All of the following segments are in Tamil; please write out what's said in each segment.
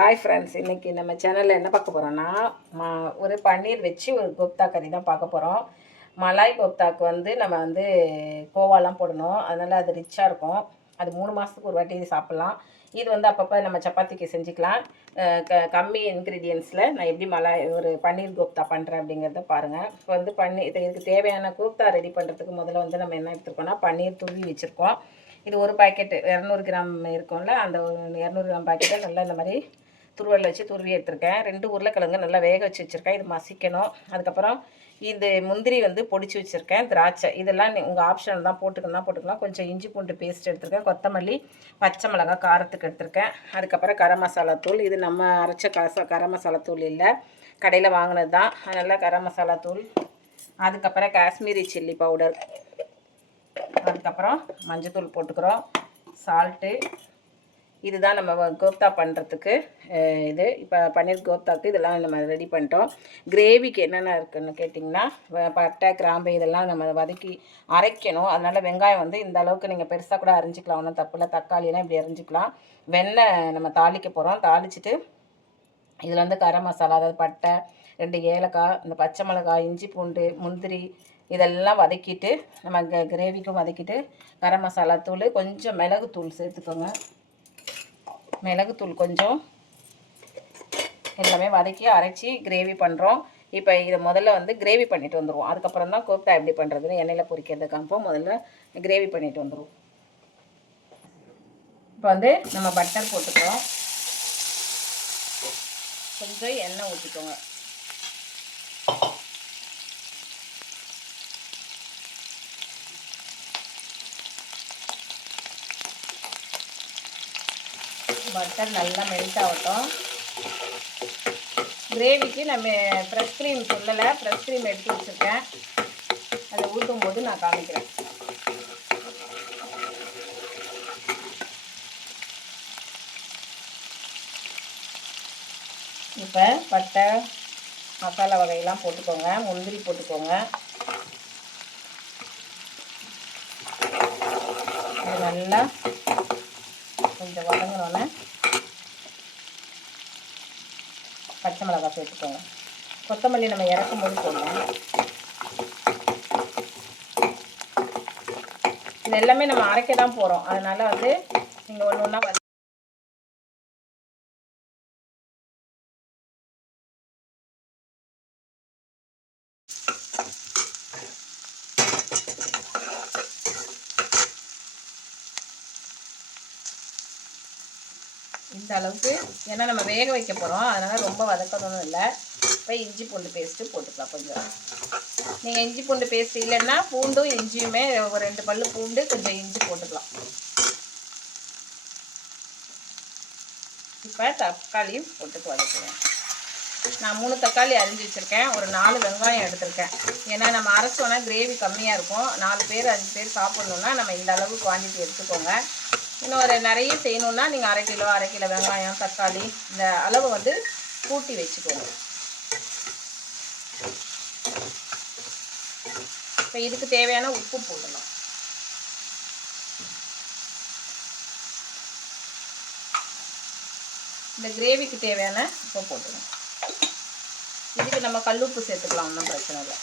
ஹாய் ஃப்ரெண்ட்ஸ், இன்றைக்கி நம்ம சேனலில் என்ன பார்க்க போகிறோன்னா ஒரு பன்னீர் வச்சு ஒரு கோப்தா கறி தான் பார்க்க போகிறோம். மலாய் கோப்தாக்கு வந்து நம்ம வந்து கோவாலாம் போடணும், அதனால் அது ரிச்சாக இருக்கும். அது 3 மாதத்துக்கு ஒரு வாட்டி சாப்பிட்லாம். இது வந்து அப்பப்போ நம்ம சப்பாத்திக்கு செஞ்சுக்கலாம். கம்மி இன்க்ரீடியன்ஸில் நான் எப்படி ஒரு பன்னீர் கோப்தா பண்ணுறேன் அப்படிங்கிறத பாருங்கள். இப்போ வந்து இதுக்கு தேவையான கோப்தா ரெடி பண்ணுறதுக்கு முதல்ல வந்து நம்ம என்ன எடுத்துருக்கோம்னா, பன்னீர் துருவி வச்சுருக்கோம். இது ஒரு பாக்கெட்டு 200 கிராம் இருக்கும்ல, அந்த 200 கிராம் பாக்கெட்டை நல்லா இந்த மாதிரி துருவல் வச்சு துருவி எடுத்துருக்கேன். 2 உருளைக்கிழங்கு நல்லா வேக வச்சு வச்சுருக்கேன். இது மசிக்கணும். அதுக்கப்புறம் இது முந்திரி வந்து பொடிச்சு வச்சுருக்கேன். திராட்சை இதெல்லாம் உங்கள் ஆப்ஷன் தான், போட்டுக்கலாம். கொஞ்சம் இஞ்சி பூண்டு பேஸ்ட் எடுத்துருக்கேன். கொத்தமல்லி, பச்சை மிளகாய் காரத்துக்கு எடுத்துருக்கேன். அதுக்கப்புறம் கரம் மசாலா தூள். இது நம்ம அரைச்ச கரம் மசாலா தூள் இல்லை, கடையில் வாங்கினது தான். அதனால் கரம் மசாலா தூள். அதுக்கப்புறம் காஷ்மீரி சில்லி பவுடர். அதுக்கப்புறம் மஞ்சத்தூள் போட்டுக்கிறோம். சால்ட்டு. இதுதான் நம்ம கோப்தா பண்ணுறதுக்கு இது. இப்போ பன்னீர் கோப்தாவுக்கு இதெல்லாம் நம்ம ரெடி பண்ணிட்டோம். கிரேவிக்கு என்னென்ன இருக்குதுன்னு கேட்டிங்கன்னா, பட்டை, கிராம்பு இதெல்லாம் நம்ம வதக்கி அரைக்கணும். அதனால் வெங்காயம் வந்து இந்த அளவுக்கு நீங்கள் பெருசாக கூட அரிஞ்சிக்கலாம், ஒன்றும் தப்பு இல்லை. தக்காளியெல்லாம் இப்படி அரிஞ்சிக்கலாம். வெண்ணெய் நம்ம தாளிக்க போகிறோம். தாளிச்சிட்டு இதில் வந்து கரம் மசாலா, அதாவது பட்டை, 2 ஏலக்காய், இந்த பச்சை மிளகாய், இஞ்சி பூண்டு, முந்திரி இதெல்லாம் வதக்கிட்டு நம்ம கிரேவிக்கும் வதக்கிட்டு கரம் மசாலா தூள், கொஞ்சம் மிளகுத்தூள் சேர்த்துக்கோங்க. மிளகுத்தூள் கொஞ்சம், எல்லாமே வதக்கி அரைச்சி கிரேவி பண்ணுறோம். இப்போ இதை முதல்ல வந்து கிரேவி பண்ணிவிட்டு வந்துடுவோம். அதுக்கப்புறம் தான் கோப்தா எப்படி பண்ணுறதுன்னு எண்ணெயில் பொரிக்கிறது காமிப்போம். முதல்ல கிரேவி பண்ணிவிட்டு வந்துடுவோம். இப்போ வந்து நம்ம பட்டர் போட்டுக்கிறோம். கொஞ்சம் எண்ணெய் ஊற்றிக்கோங்க. பட்டர் நல்லா மெல்ட் ஆகட்டும். கிரேவிக்கு நம்ம ஃப்ரெஷ் க்ரீம் சொல்லலை, ஃப்ரெஷ் க்ரீம் எடுத்து வச்சுருக்கேன். அதை ஊற்றும் போது நான் காமிக்கிறேன். இப்போ பட்டை, மசாலா வகையெல்லாம் போட்டுக்கோங்க. முந்திரி போட்டுக்கோங்க. இது நல்லா கொஞ்சம் வதங்கினோன்னே பச்சை மிளகாய் சேர்த்துக்கோங்க. கொத்தமல்லி நம்ம இறக்கும் போது போடணும். இது எல்லாமே நம்ம அரைக்க தான் போகிறோம். அதனால் வந்து நீங்கள் ஒன்று ஒன்றா இந்த அளவுக்கு, ஏன்னா நம்ம வேக வைக்க போகிறோம், அதனால் ரொம்ப வதக்கணும் இல்லை. இப்போ இஞ்சி பூண்டு பேஸ்ட்டு போட்டுக்கலாம் கொஞ்சம். நீங்கள் இஞ்சி பூண்டு பேஸ்ட் இல்லைன்னா பூண்டும் இஞ்சியுமே ஒரு 2 பல்லு பூண்டு, கொஞ்சம் இஞ்சி போட்டுக்கலாம். இப்போ தக்காளியும் போட்டு வதக்குவேன். நான் 3 தக்காளி அரிஞ்சு வச்சுருக்கேன். ஒரு 4 வெங்காயம் எடுத்திருக்கேன். ஏன்னா நம்ம அரைச்சோன்னா கிரேவி கம்மியாக இருக்கும். 4 பேர் 5 பேர் சாப்பிட்ணுன்னா நம்ம இந்த அளவு குவான்டிட்டி எடுத்துக்கோங்க. இன்னும் ஒரு நிறைய செய்யணுன்னா நீங்கள் அரை கிலோ வெங்காயம், தக்காளி இந்த அளவு வந்து கூட்டி வச்சுக்கோங்க. இப்போ இதுக்கு தேவையான உப்பு போடலாம். இந்த கிரேவிக்கு தேவையான உப்பு போட்டுக்கலாம். இதுக்கு நம்ம கல்லுப்பு சேர்த்துக்கலாம், ஒன்றும் பிரச்சனை இல்லை.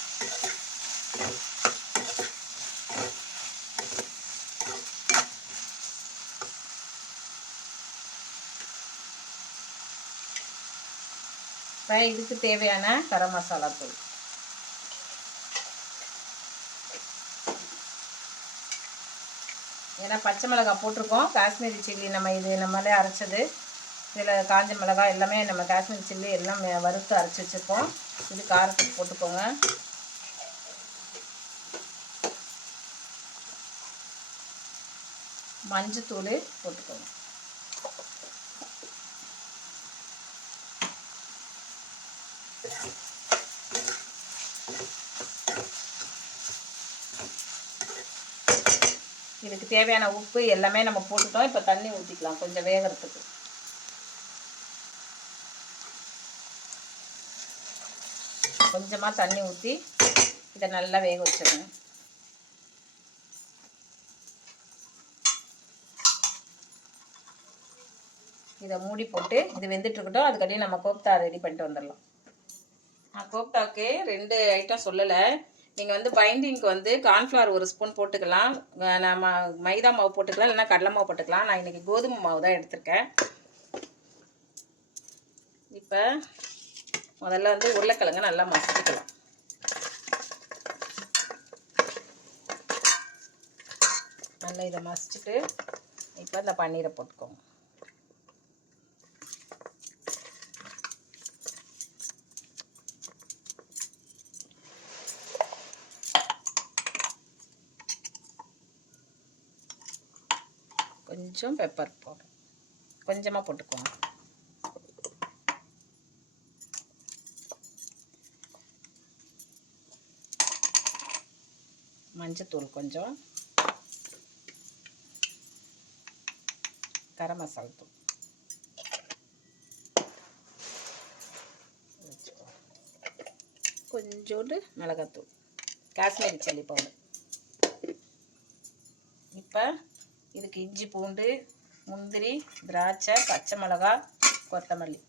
இப்போ இதுக்கு தேவையான கரம் மசாலா தூள். ஏன்னா பச்சை மிளகாய் போட்டிருக்கோம், காஷ்மீரி சில்லி நம்ம இது நம்மளே அரைச்சது. இதில் காஞ்ச மிளகாய் எல்லாமே நம்ம காஷ்மீரி சில்லி எல்லாம் வறுத்து அரைச்சி வச்சுருக்கோம். இது காரத்துக்கு போட்டுக்கோங்க. மஞ்சத்தூள் போட்டுக்கோங்க. இதுக்கு தேவையான உப்பு எல்லாமே நம்ம போட்டுட்டோம். இப்போ தண்ணி ஊற்றிக்கலாம் கொஞ்சம் வேகிறதுக்கு. கொஞ்சமாக தண்ணி ஊற்றி இதை நல்லா வேக வச்சிருங்க. இதை மூடி போட்டு இது வெந்துட்டுருக்கட்டும். அதுக்கடியே நம்ம கோப்தா ரெடி பண்ணிட்டு வந்துடலாம். நான் கோப்தாவுக்கு 2 ஐட்டம் சொல்லலை. நீங்கள் வந்து பைண்டிங்க்கு வந்து கார்ன்ஃப்ளவர் 1 ஸ்பூன் போட்டுக்கலாம், நம்ம மைதா மாவு போட்டுக்கலாம், இல்லைனா கடலை மாவு போட்டுக்கலாம். நான் இன்றைக்கி கோதுமை மாவு தான் எடுத்திருக்கேன். இப்போ முதல்ல வந்து உருளைக்கிழங்கு நல்லா மசிச்சுக்கலாம். நல்லா இதை மசிச்சுட்டு இப்போ இந்த பன்னீரை போட்டுக்கோங்க. கொஞ்சம் பெப்பர் போடும், கொஞ்சமாக போட்டுக்கோங்க. மஞ்சத்தூள் கொஞ்சம், கரம் மசாலா தூள், கொஞ்சோண்டு மிளகாத்தூள், காஷ்மீரி சில்லி பவுடர். இப்போ இதுக்கு இஞ்சி பூண்டு, முந்திரி, திராட்சை, பச்சை மிளகா, கொத்தமல்லி,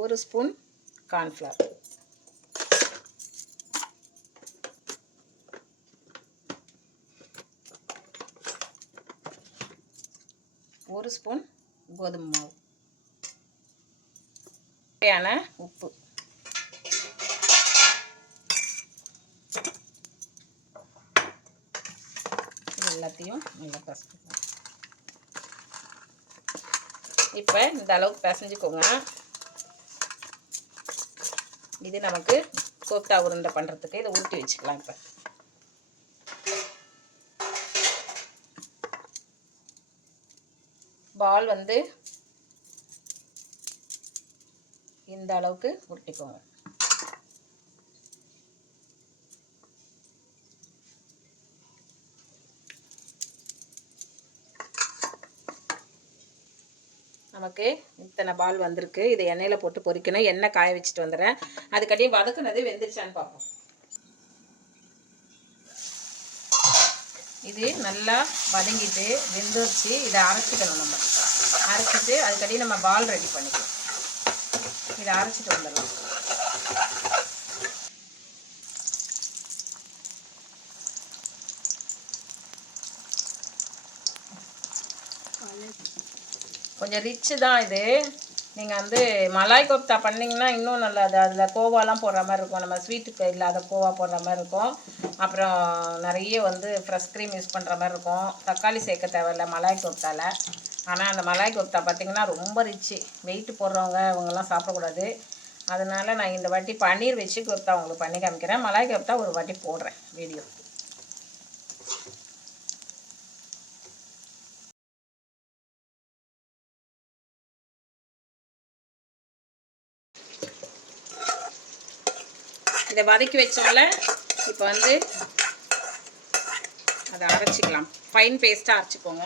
ஒரு ஸ்பூன் கார்ன்ஃப்ளவர், ஒரு ஸ்பூன் கோதுமை மாவு, தேவையான உப்பு, இது எல்லாத்தையும் நல்லா பிசைஞ்சுக்கோங்க. இப்போ இந்த அளவுக்கு பிசைஞ்சுக்கோங்க. இது நமக்கு கோப்தா உருண்டை பண்ணுறதுக்கு இதை உருட்டி வச்சுக்கலாம். இப்போ பால் வந்து இந்த அளவுக்கு உருட்டிக்கோங்க. நமக்கு இத்தனை பால் வந்திருக்கு. இதை எண்ணெயில் போட்டு பொரிக்கணும். எண்ணெய் காய வச்சுட்டு வந்துடுறேன். அதுக்கடியே வதக்குனது வெந்துருச்சான்னு பார்ப்போம். இது நல்லா வதங்கிட்டு வெந்துருச்சு. இதை அரைச்சிக்கணும். நம்ம அரைச்சிட்டு அதுக்கடியே நம்ம பால் ரெடி பண்ணிக்கலாம். இதை அரைச்சிட்டு வந்துடலாம். கொஞ்சம் ரிச்சு தான் இது. நீங்கள் வந்து மலாய் கோப்தா பண்ணிங்கன்னா இன்னும் நல்லா, அது அதில் கோவாலாம் போடுற மாதிரி இருக்கும். நம்ம ஸ்வீட்டுக்கு இல்லாத கோவா போடுற மாதிரி இருக்கும். அப்புறம் நிறைய வந்து ஃப்ரெஷ் க்ரீம் யூஸ் பண்ணுற மாதிரி இருக்கும். தக்காளி சேர்க்க தேவையில்ல மலாய் கோப்தாவில். ஆனால் அந்த மலாய் கோப்தா பார்த்திங்கன்னா ரொம்ப ரிச்சு. வெயிட்டு போடுறவங்க அவங்கெல்லாம் சாப்பிடக்கூடாது. அதனால் நான் இந்த வாட்டி பன்னீர் வச்சு கோப்தா உங்களுக்கு பண்ணி காமிக்கிறேன். மலாய் கோப்தா ஒரு வாட்டி போடுறேன் வீடியோ. இதை வதக்கி வச்சோம்ல, இப்போ வந்து அதை அரைச்சிக்கலாம். ஃபைன் பேஸ்ட்டாக அரைச்சிக்கோங்க.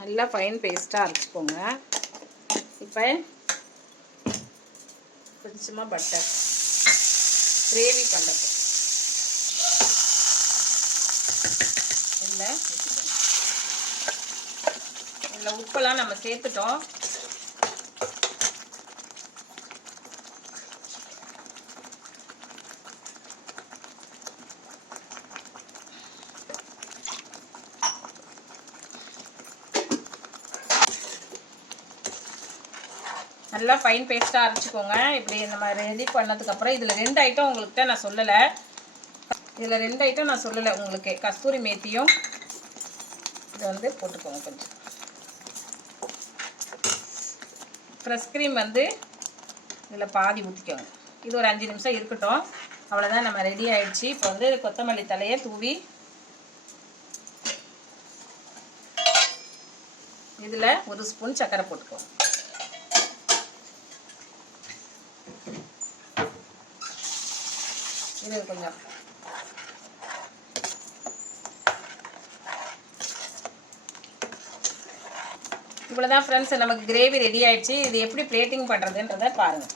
நல்லா ஃபைன் பேஸ்ட்டாக அரைச்சிக்கோங்க. இப்போ கொஞ்சமாக பட்டர் கிரேவி பண்ணுறது இதில் உப்பெல்லாம் நம்ம சேர்த்துட்டோம். நல்லா ஃபைன் பேஸ்ட்டாக அரைச்சிக்கோங்க. இப்படி இந்த மாதிரி ரெடி பண்ணதுக்கப்புறம் இதில் 2 ஐட்டம் உங்கள்கிட்ட நான் சொல்லலை. உங்களுக்கு கஸ்தூரி மேத்தியும் இதை வந்து போட்டுக்கோங்க. கொஞ்சம் ஃப்ரெஷ் க்ரீம் வந்து இதில் பாதி ஊற்றிக்கோங்க. இது ஒரு 5 நிமிஷம் இருக்கட்டும். அவ்வளோதான், நம்ம ரெடி ஆகிடுச்சு. இப்போ வந்து கொத்தமல்லி தலையை தூவி இதில் 1 ஸ்பூன் சர்க்கரை போட்டுக்கோங்க. இது கொஞ்சம் இவ்வளோ தான் ஃப்ரெண்ட்ஸ், நமக்கு கிரேவி ரெடி ஆகிடுச்சு. இது எப்படி பிளேட்டிங் பண்ணுறதுன்றதை பாருங்கள்.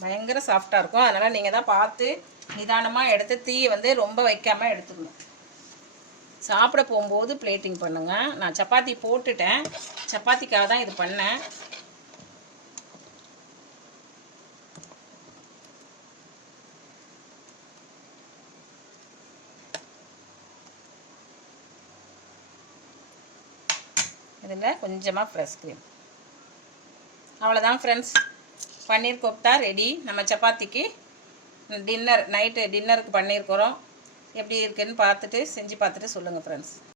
பயங்கர சாஃப்டாக இருக்கும். அதனால் நீங்கள் தான் பார்த்து நிதானமாக எடுத்து தீயை வந்து ரொம்ப வைக்காமல் எடுத்துக்கணும். சாப்பிட போகும்போது பிளேட்டிங் பண்ணுங்கள். நான் சப்பாத்தி போட்டுட்டேன், சப்பாத்திக்காக தான் இது பண்ணேன். இதில் கொஞ்சமாக ஃப்ரெஷ் க்ரீம். அவ்வளோதான் ஃப்ரெண்ட்ஸ், பன்னீர் கோப்தா ரெடி. நம்ம சப்பாத்திக்கு நைட்டு டின்னருக்கு பண்ணியிருக்கிறோம். எப்படி இருக்குன்னு பார்த்துட்டு செஞ்சு பார்த்துட்டு சொல்லுங்கள் ஃப்ரெண்ட்ஸ்.